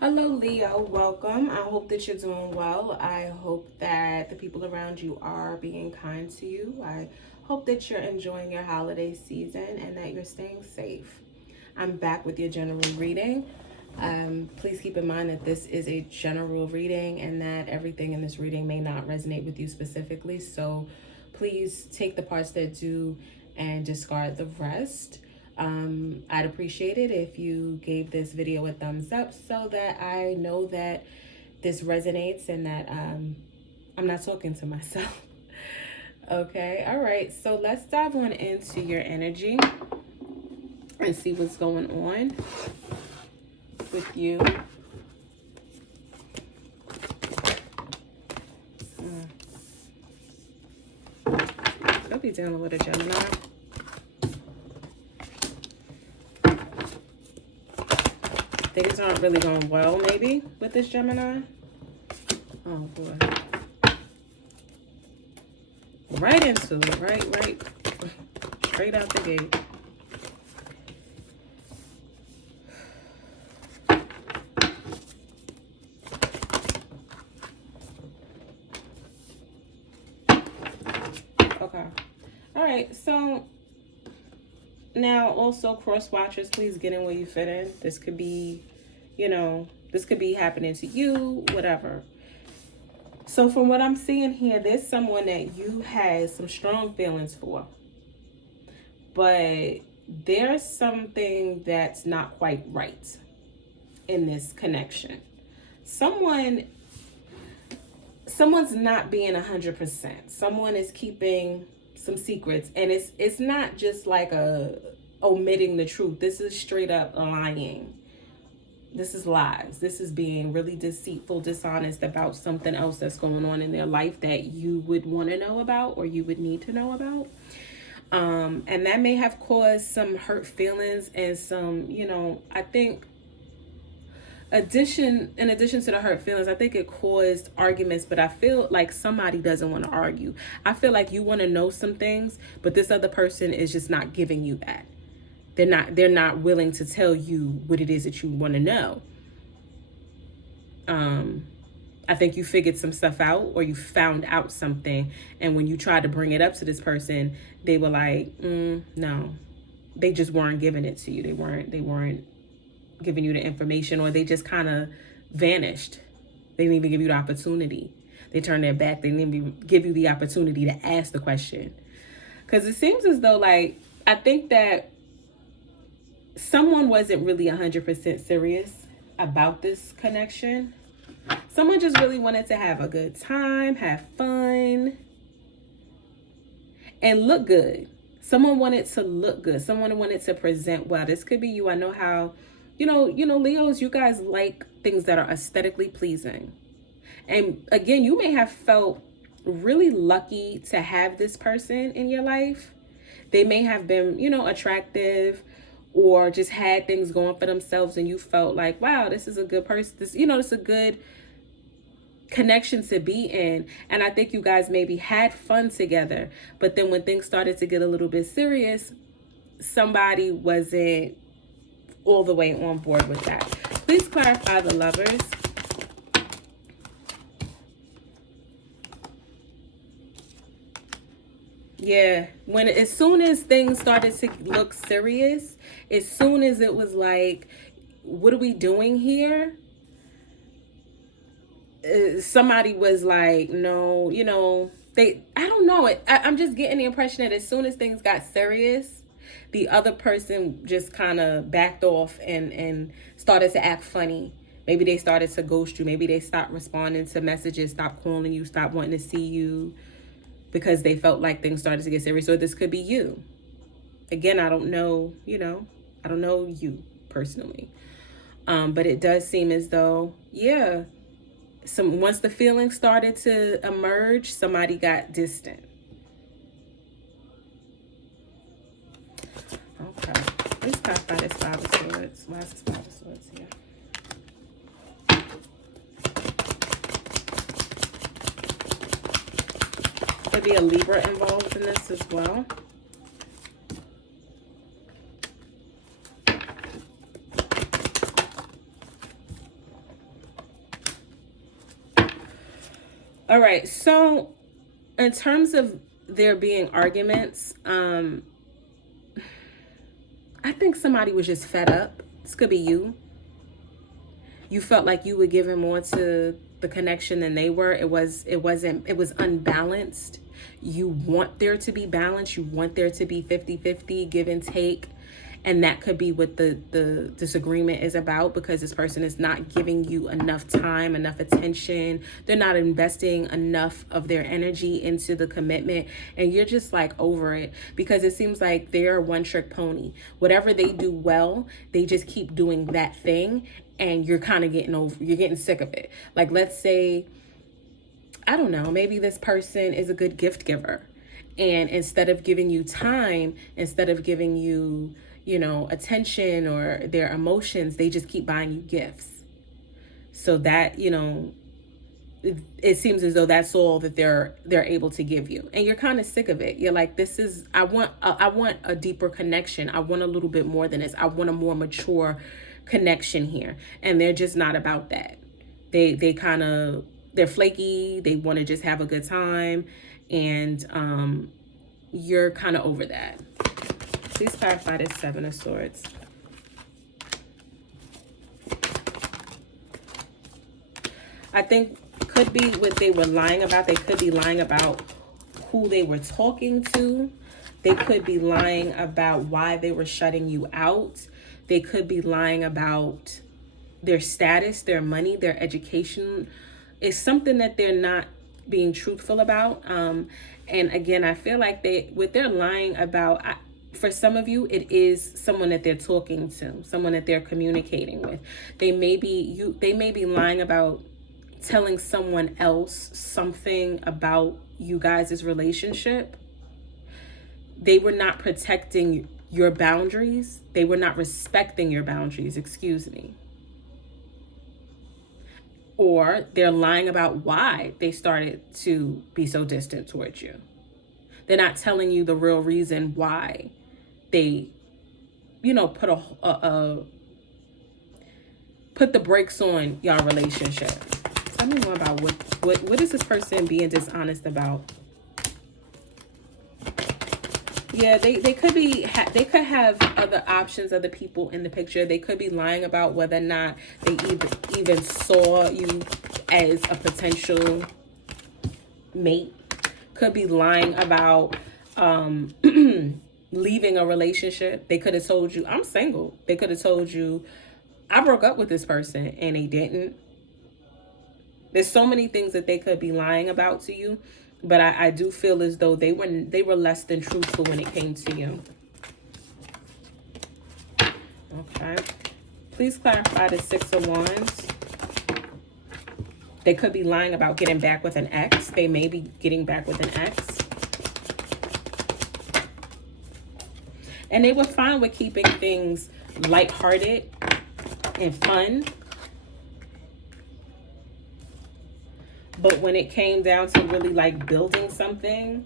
Hello, Leo. Welcome. I hope that you're doing well. I hope that the people around you are being kind to you. I hope that you're enjoying your holiday season and that you're staying safe. I'm back with your general reading. Please keep in mind that this is a general reading and that everything in this reading may not resonate with you specifically. So please take the parts that do and discard the rest. I'd appreciate it if you gave this video a thumbs up so that I know that this resonates and that I'm not talking to myself. Okay, all right, so let's dive on into your energy and see what's going on with you. I'll be dealing with a Gemini. Things aren't really going well, maybe, with this Gemini. Oh, boy. Right into it, right. Straight out the gate. Okay. All right, so now also cross watchers, please get in where you fit in. This could be, this could be happening to you, whatever. So from what I'm seeing here, there's someone that you had some strong feelings for. But there's something that's not quite right in this connection. Someone's not being 100%. Someone is keeping some secrets, and it's not just like omitting the truth. This is straight up lying. This is lies. This is being really deceitful, dishonest about something else that's going on in their life that you would want to know about or you would need to know about. And that may have caused some hurt feelings and some, I think in addition to the hurt feelings, I think it caused arguments, but I feel like somebody doesn't want to argue. I feel like you want to know some things, but this other person is just not giving you that. They're not willing to tell you what it is that you want to know. I think you figured some stuff out, or you found out something, and when you tried to bring it up to this person, they were like, no. They just weren't giving it to you. They weren't giving you the information, or they just kind of vanished. They didn't even give you the opportunity. They turned their back. They didn't even give you the opportunity to ask the question. Because it seems as though, like, I think that someone wasn't really 100% serious about this connection. Someone just really wanted to have a good time, have fun, and look good. Someone wanted to look good. Someone wanted to present well. This could be you. I know how, Leos, you guys like things that are aesthetically pleasing. And again, you may have felt really lucky to have this person in your life. They may have been, attractive, or just had things going for themselves, and you felt like, wow, this is a good person. This is a good connection to be in. And I think you guys maybe had fun together, but then when things started to get a little bit serious, somebody wasn't all the way on board with that. Please clarify the Lovers. Yeah, as soon as things started to look serious, as soon as it was like, what are we doing here? Somebody was like, no, I don't know. I'm just getting the impression that as soon as things got serious, the other person just kind of backed off and started to act funny. Maybe they started to ghost you. Maybe they stopped responding to messages, stopped calling you, stopped wanting to see you, because they felt like things started to get serious. So this could be you. Again, I don't know, I don't know you personally. But it does seem as though, yeah, once the feelings started to emerge, somebody got distant. Okay. Let's talk about this Five of Swords. Why is this Five of Swords here? Could be a Libra involved in this as well. All right. So in terms of there being arguments, I think somebody was just fed up. This could be you. You felt like you were giving more to the connection than they were. It was unbalanced. You want there to be balance. You want there to be 50-50 give and take. And that could be what the disagreement is about, because this person is not giving you enough time, enough attention. They're not investing enough of their energy into the commitment. And you're just like over it, because it seems like they're a one trick pony. Whatever they do well, they just keep doing that thing. And you're kind of you're getting sick of it. Like, let's say, I don't know, maybe this person is a good gift giver. And instead of giving you time, instead of giving you, attention or their emotions, they just keep buying you gifts. So that, it seems as though that's all that they're able to give you. And you're kind of sick of it. You're like, I want a deeper connection. I want a little bit more than this. I want a more mature connection here. And they're just not about that. They're flaky. They want to just have a good time. And you're kind of over that. Please clarify this Seven of Swords. I think could be what they were lying about. They could be lying about who they were talking to. They could be lying about why they were shutting you out. They could be lying about their status, their money, their education. It's something that they're not being truthful about. And again, I feel like what they're lying about, for some of you, it is someone that they're talking to, someone that they're communicating with. They may be lying about telling someone else something about you guys' relationship. They were not protecting your boundaries. They were not respecting your boundaries, excuse me. Or they're lying about why they started to be so distant towards you. They're not telling you the real reason why they, put the brakes on y'all relationship. Tell me more about what is this person being dishonest about? Yeah, they could be. They could have other options, other people in the picture. They could be lying about whether or not they even saw you as a potential mate. Could be lying about leaving a relationship. They could have told you, I'm single. They could have told you, I broke up with this person, and they didn't. There's so many things that they could be lying about to you. But I do feel as though they were less than truthful when it came to you. Okay. Please clarify the Six of Wands. They could be lying about getting back with an ex. They may be getting back with an ex. And they were fine with keeping things lighthearted and fun. But when it came down to really like building something,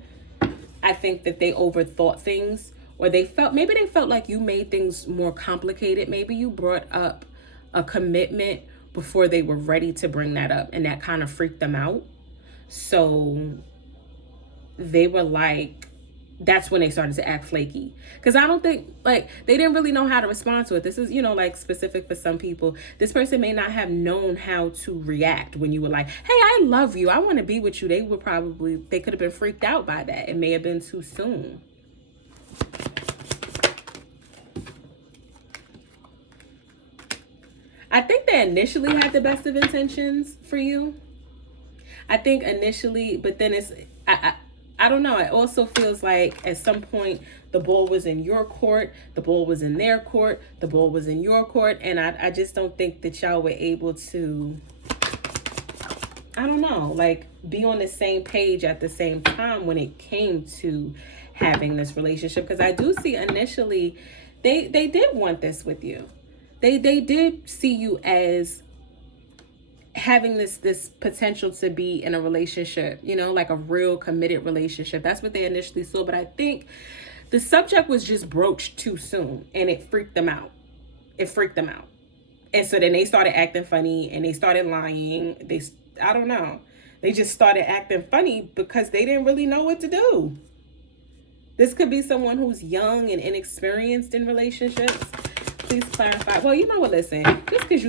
I think that they overthought things, or maybe they felt like you made things more complicated. Maybe you brought up a commitment before they were ready to bring that up, and that kind of freaked them out. So they were like, that's when they started to act flaky. Because I don't think, like, they didn't really know how to respond to it. This is, like, specific for some people. This person may not have known how to react when you were like, hey, I love you, I want to be with you. They could have been freaked out by that. It may have been too soon. I think they initially had the best of intentions for you. I think initially, but then I don't know. It also feels like at some point the ball was in your court, the ball was in their court, the ball was in your court. And I just don't think that y'all were able to, I don't know, like be on the same page at the same time when it came to having this relationship. Because I do see initially they did want this with you. They did see you as having this potential to be in a relationship, like a real committed relationship. That's what they initially saw. But I think the subject was just broached too soon, and it freaked them out. And so then they started acting funny, and they started lying. I don't know. They just started acting funny because they didn't really know what to do. This could be someone who's young and inexperienced in relationships. Please clarify. Well, you know what, listen, just because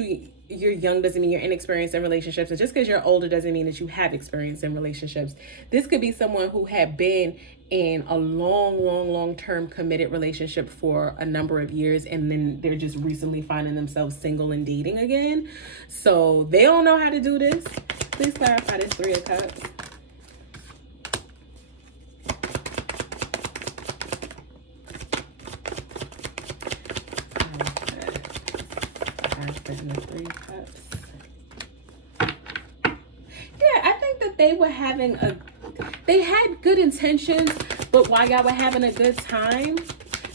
you're young doesn't mean you're inexperienced in relationships, and just because you're older doesn't mean that you have experience in relationships. This could be someone who had been in a long-term committed relationship for a number of years, and then they're just recently finding themselves single and dating again. So they don't know how to do this. Please clarify this Three of Cups. And the Three of Cups. Yeah, I think that they were they had good intentions, but while y'all were having a good time,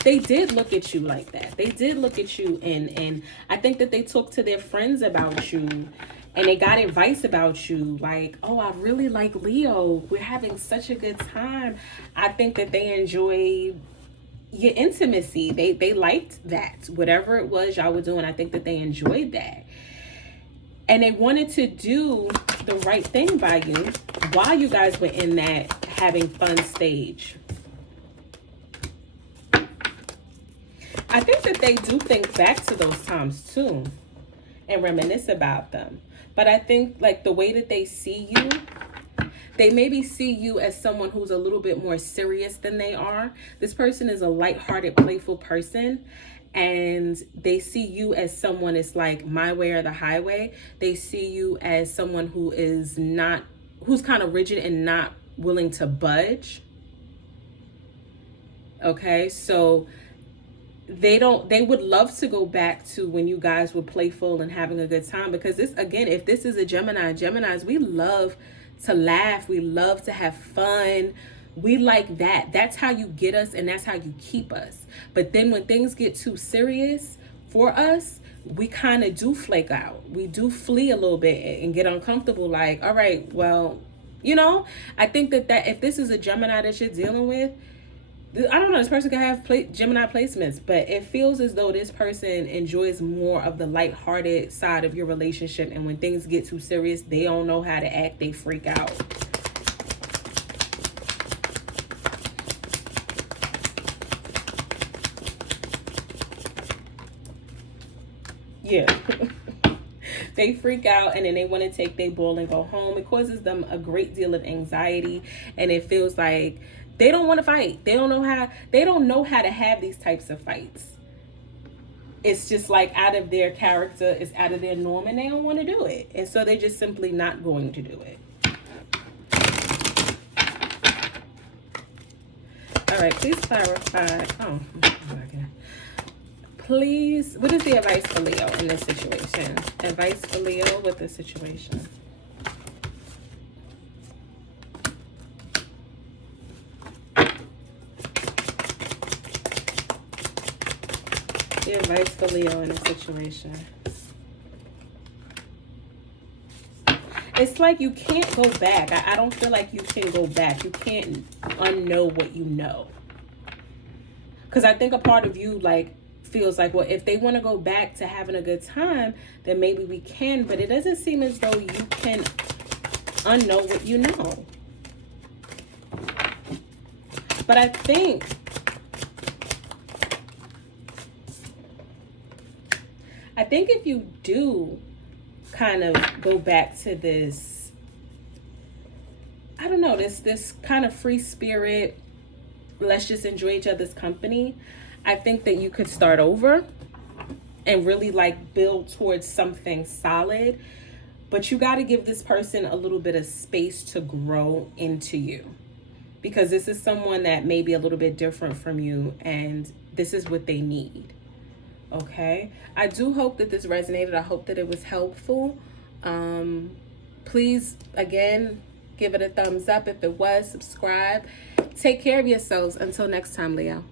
they did look at you like that. They did look at you, and I think that they talked to their friends about you, and they got advice about you, like, oh, I really like Leo. We're having such a good time. I think that they enjoyed your intimacy. They liked that. Whatever it was y'all were doing, I think that they enjoyed that. And they wanted to do the right thing by you while you guys were in that having fun stage. I think that they do think back to those times too and reminisce about them. But I think like the way that they see you, they maybe see you as someone who's a little bit more serious than they are. This person is a lighthearted, playful person. And they see you as someone, it's like my way or the highway. They see you as someone who is not, who's kind of rigid and not willing to budge. Okay, so they would love to go back to when you guys were playful and having a good time, because this, again, if this is a Geminis, we love to laugh, we love to have fun. We like that. That's how you get us, and that's how you keep us. But then when things get too serious for us, we kind of do flake out. We do flee a little bit and get uncomfortable, like, all right, well, you know, I think that if this is a Gemini that you're dealing with, I don't know, this person can have Gemini placements, but it feels as though this person enjoys more of the lighthearted side of your relationship. And when things get too serious, they don't know how to act. They freak out. Yeah. They freak out, and then they want to take their ball and go home. It causes them a great deal of anxiety, and it feels like they don't want to fight. They don't know how to have these types of fights. It's just like out of their character, it's out of their norm, and they don't want to do it. And so they're just simply not going to do it. All right, please clarify. Oh, okay. Please, what is the advice for Leo in this situation? Advice for Leo with this situation. The advice for Leo in this situation. It's like you can't go back. I don't feel like you can go back. You can't unknow what you know. Because I think a part of you, like, feels like, well, if they want to go back to having a good time, then maybe we can, but it doesn't seem as though you can unknow what you know. But I think if you do kind of go back to this, I don't know, this kind of free spirit, let's just enjoy each other's company, I think that you could start over and really like build towards something solid. But you got to give this person a little bit of space to grow into you, because this is someone that may be a little bit different from you, and this is what they need. Okay, I do hope that this resonated. I hope that it was helpful. Please, again, give it a thumbs up if it was. Subscribe. Take care of yourselves. Until next time, Leo.